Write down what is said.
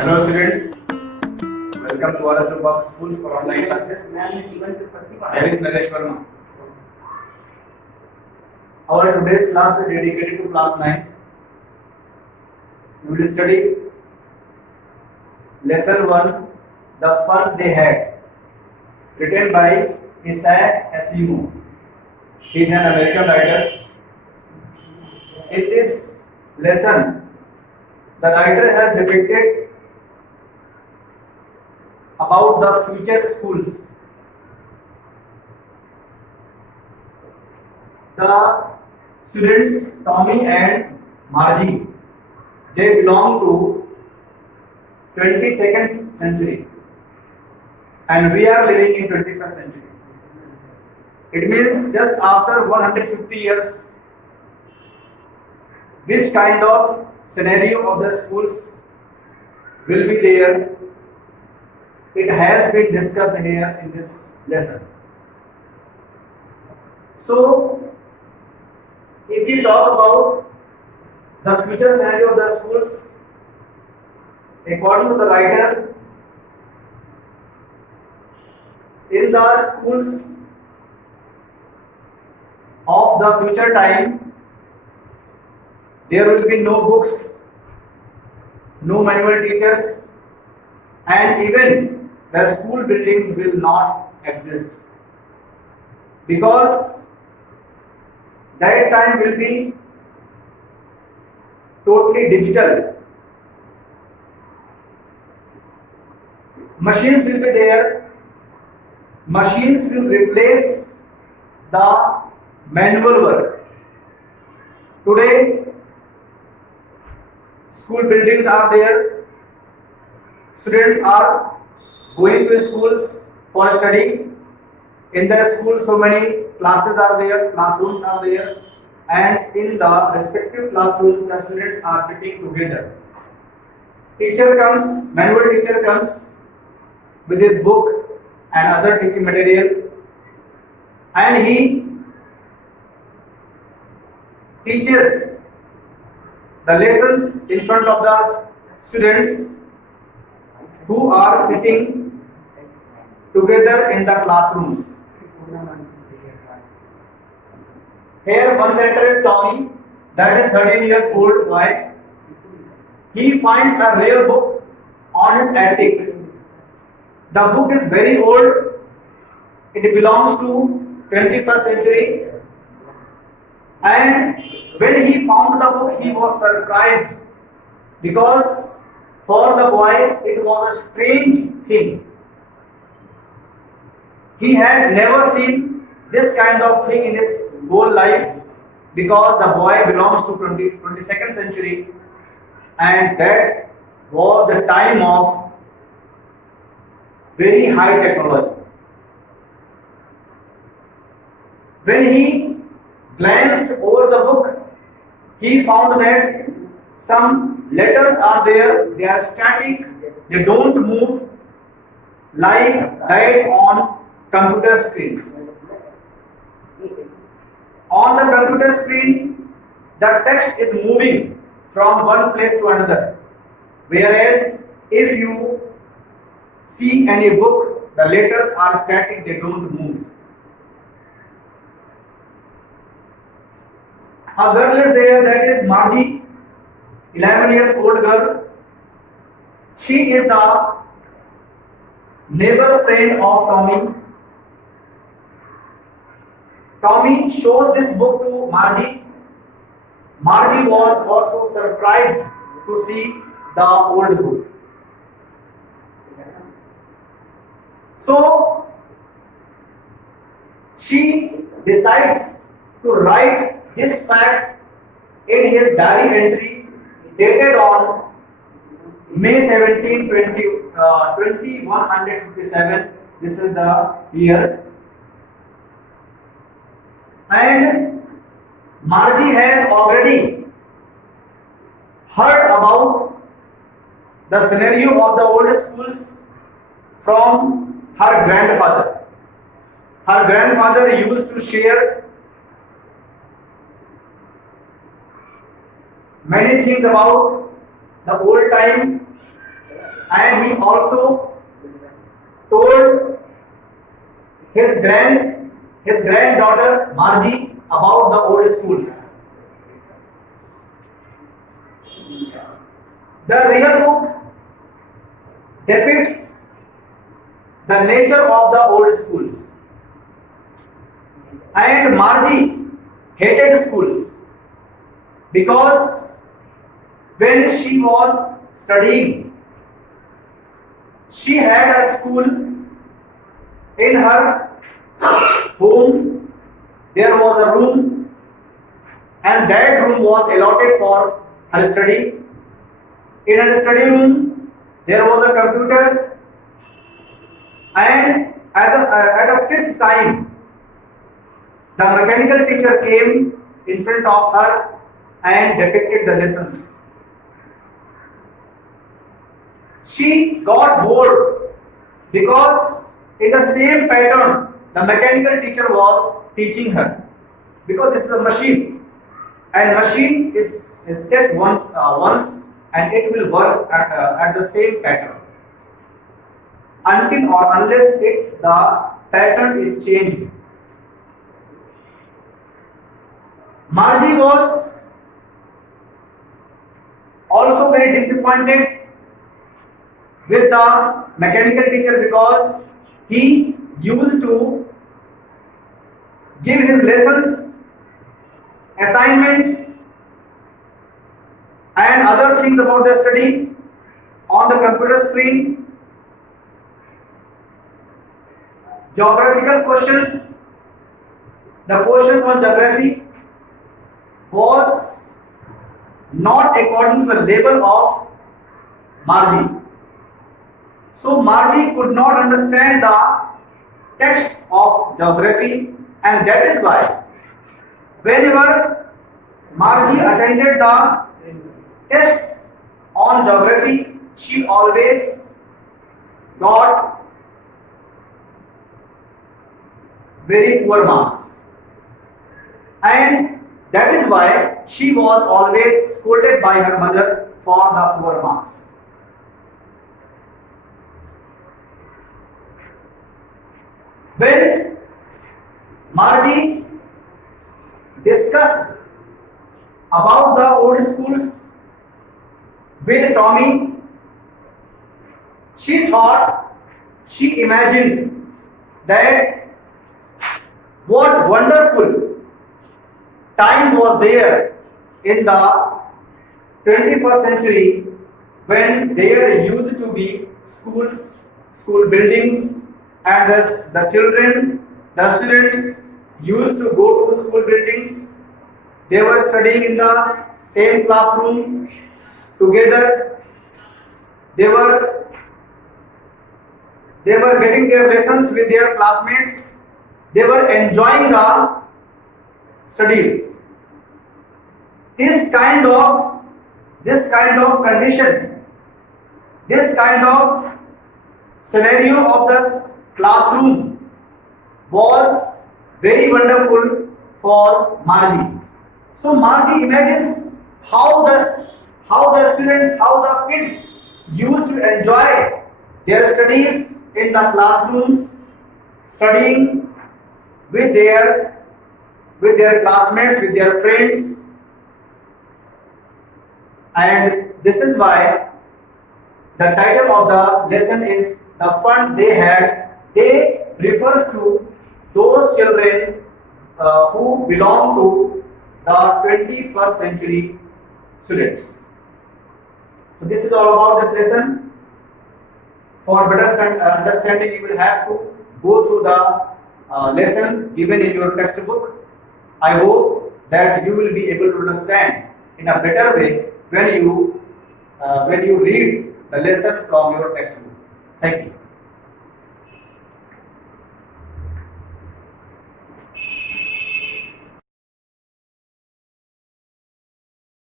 Hello students, welcome to Arasur Public School for online classes. Here is Naresh Verma. Our today's class is dedicated to class 9. We will study lesson 1, The Fun They Had, written by Isaac Asimov. He is an American writer. In this lesson, the writer has depicted about the future schools. The students Tommy and Margie, they belong to 22nd century and we are living in 21st century. It means just after 150 years, which kind of scenario of the schools will be there, it has been discussed here in this lesson. So, if we talk about the future scenario of the schools, according to the writer, in the schools of the future time, there will be no books, no manual teachers, and even the school buildings will not exist, because that time will be totally digital. Machines will be there. Machines will replace the manual work. Today, school buildings are there. Students are going to schools for study. In the school, so many classes are there, classrooms are there, and in the respective classrooms, the students are sitting together. Teacher comes, manual teacher comes with his book and other teaching material, and he teaches the lessons in front of the students who are sitting together in the classrooms. Here one character is Tommy, that is 13 years old boy. He finds a rare book on his attic. The book is very old. It belongs to 21st century. And when he found the book, he was surprised, because for the boy it was a strange thing. He had never seen this kind of thing in his whole life, because the boy belongs to 22nd century, and that was the time of very high technology. When he glanced over the book, he found that some letters are there, they are static, they don't move like that on computer screens. On the computer screen, the text is moving from one place to another, whereas if you see any book, the letters are static, they don't move. A girl is there, that is Margie, 11 years old girl. She is the neighbor friend of Tommy. Tommy shows this book to Margie. Margie was also surprised to see the old book. So she decides to write this fact in his diary entry dated on May 17, 2157. This is the year. And Margie has already heard about the scenario of the old schools from her grandfather. Her grandfather used to share many things about the old time and he also told his granddaughter Margie about the old schools. The real book depicts the nature of the old schools. And Margie hated schools because when she was studying, she had a school in her home. There was a room, and that room was allotted for her study. In her study room, there was a computer, and at a fixed time, the mechanical teacher came in front of her and depicted the lessons. She got bored because in the same pattern the mechanical teacher was teaching her, because this is a machine, and machine is set once and it will work at the same pattern until or unless the pattern is changed. Margie was also very disappointed with the mechanical teacher because he used to give his lessons, assignment, and other things about the study on the computer screen. Geographical questions, the questions on geography was not according to the level of Margie. So Margie could not understand the text of geography, and that is why whenever Margie attended the tests on geography, she always got very poor marks, and that is why she was always scolded by her mother for the poor marks. When Margie discussed about the old schools with Tommy, she imagined that what wonderful time was there in the 21st century when there used to be schools, school buildings, and the children, the students used to go to school buildings. They were studying in the same classroom together. They were getting their lessons with their classmates. They were enjoying the studies. This kind of condition, this kind of scenario of the classroom was very wonderful for Margie. So Margie imagines how the students, how the kids used to enjoy their studies in the classrooms, studying with their classmates, with their friends. And this is why the title of the lesson is The Fun They Had. They refers to those children who belong to the 21st century students. So this is all about this lesson. For better understanding, you will have to go through the lesson given in your textbook. I hope that you will be able to understand in a better way when you read the lesson from your textbook. Thank you.